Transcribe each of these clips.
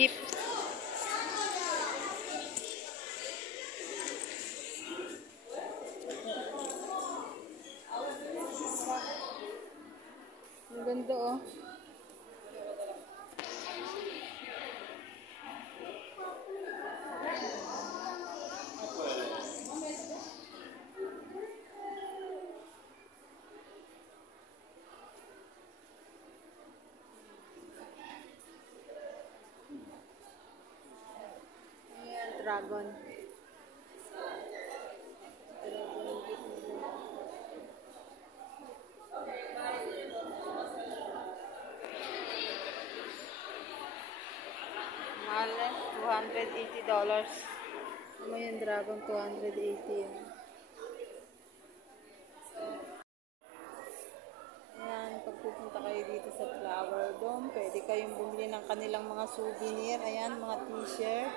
Gift. Ang ganda oh. Dragon. Mahal eh, $280. Ano yung dragon, 280 yan. Ayan, pag pupunta kayo dito sa Flower Dome, pwede kayong bumili ng kanilang mga souvenir. Ayan, mga t-shirt.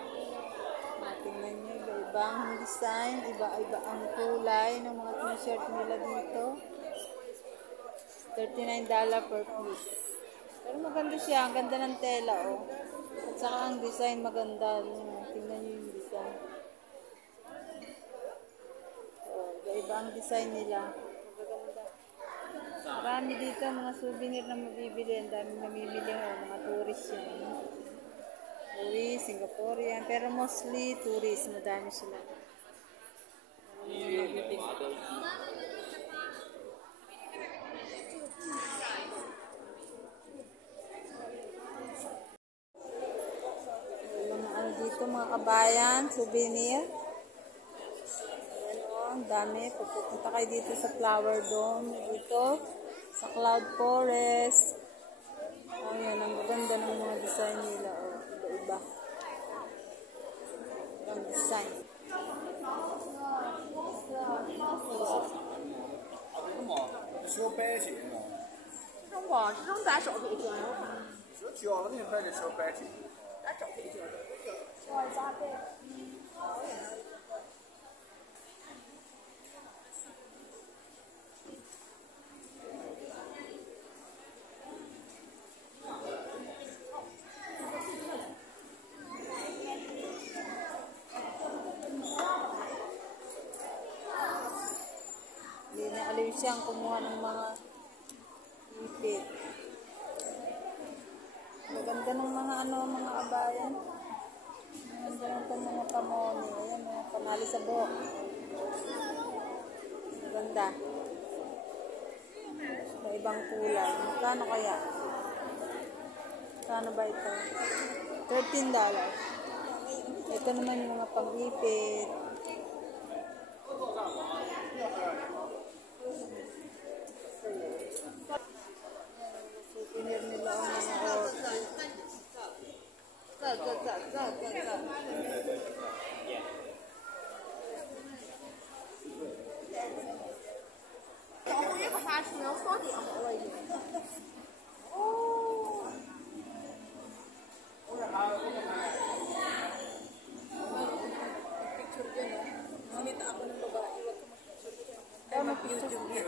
Tingnan nyo, iba-ibang design, iba-iba ang kulay ng mga t-shirt nila dito. $39 per piece. Pero maganda siya, ang ganda ng tela, oh. At saka ang design maganda. Tingnan nyo yung design. Oh, iba-iba ang design nila. Maganda. Marami dito, mga souvenir na mabibili. Ang dami namimili, oh, mga tourist yan. Tourist, Singaporean, pero mostly tourist, madami sila. Mga ano dito, mga kabayan, souvenir. Ayan o, ang dami. Pupunta kayo dito sa Flower Dome, dito sa Cloud Forest. Ayan, ang ganda ng mga design nila, o. Iba-iba. Ang design. 手摆进了，这种光这种咱烧可以做的，就叫人摆的手摆进。咱烧可以做的，我咋摆？Hindi na aliw siyang kumuha ng mga ipit. Maganda ng mga ano, mga abayan. Maganda ng itong mga pamoni. Ayan, mga panali sa buhok. Maganda. May ibang kulay. Magkano kaya? Magkano ba ito? $13. Ito naman yung mga pang-ipit. Souvenir nila ang mga ork.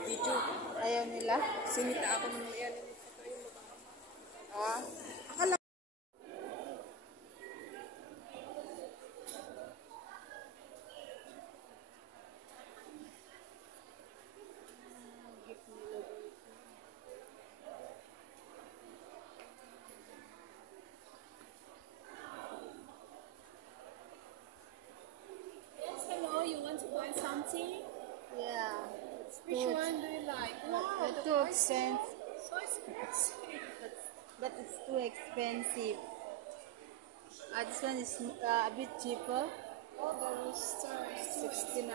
YouTube. Ayaw nila? Sinita ako ng yan. Ah? Akala but it's too expensive. This one is a bit cheaper. Oh, the rooster is 69.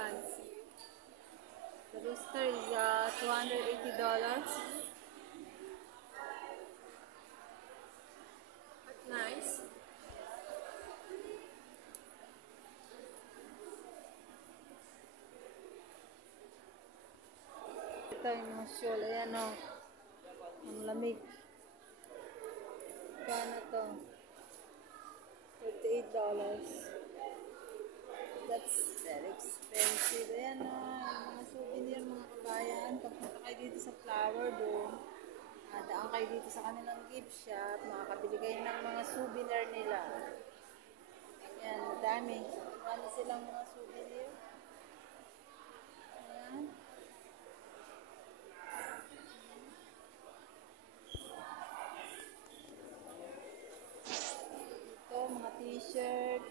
The rooster is $280. That's nice. Ito yung mga shawl. Ayan o. Ang lamig. Kano to? $38. That's very expensive. Ayan o. Mga souvenir, mga kabayan. Pagpunta kayo dito sa Flower Dome, daan kayo dito sa kanilang gift shop. Makakabili kayo ng mga souvenir nila. Ayan, madami. Marami silang mga souvenir. Ayan. Ito, mga t-shirt.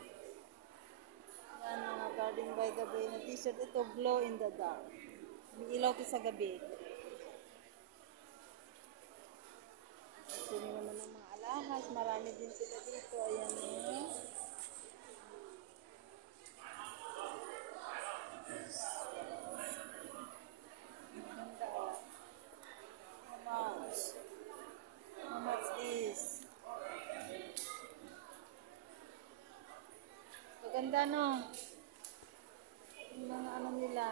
Yan, mga Garden by the Bay na t-shirt. Ito, glow in the dark. May ilaw to sa gabi. Sino naman ng mga alahas. Marami din sila dito. Ayan eh. Ganda oh. How much? How much is? Maganda no? Yung mga ano nila.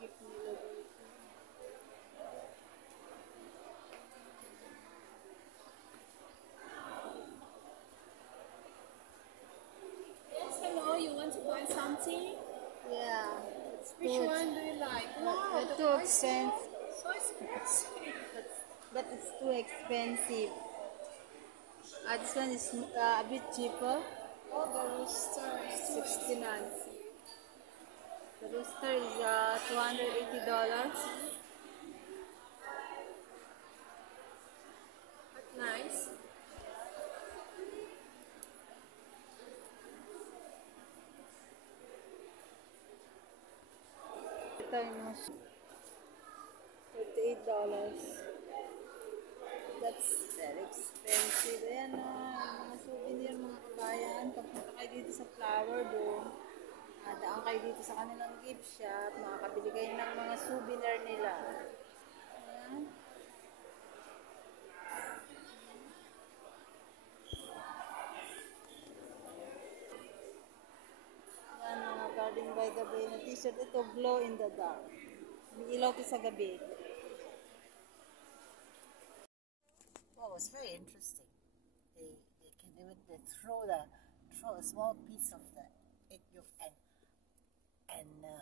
Gift nila dito. Yes, hello. You want to buy something? Yeah. It's Which too, one do you like? it's the too price expensive. is so expensive. But it's too expensive. This one is a bit cheaper. Oh, the rooster is 69. The rooster is $280. That's nice. Ito yung mga $38. That's very expensive. Ayan o, mga souvenir, mga kabayan. Pagpunta kayo dito sa Flower Dome, daan kayo dito sa kanilang gift shop. Makakabili kayo ng mga souvenir nila. Ayan. Yan, mga Garden by the Bay na t-shirt. Ito, glow in the dark. May ilaw to sa gabi. Well, it was very interesting. They can even throw a small piece of the egg yolk and the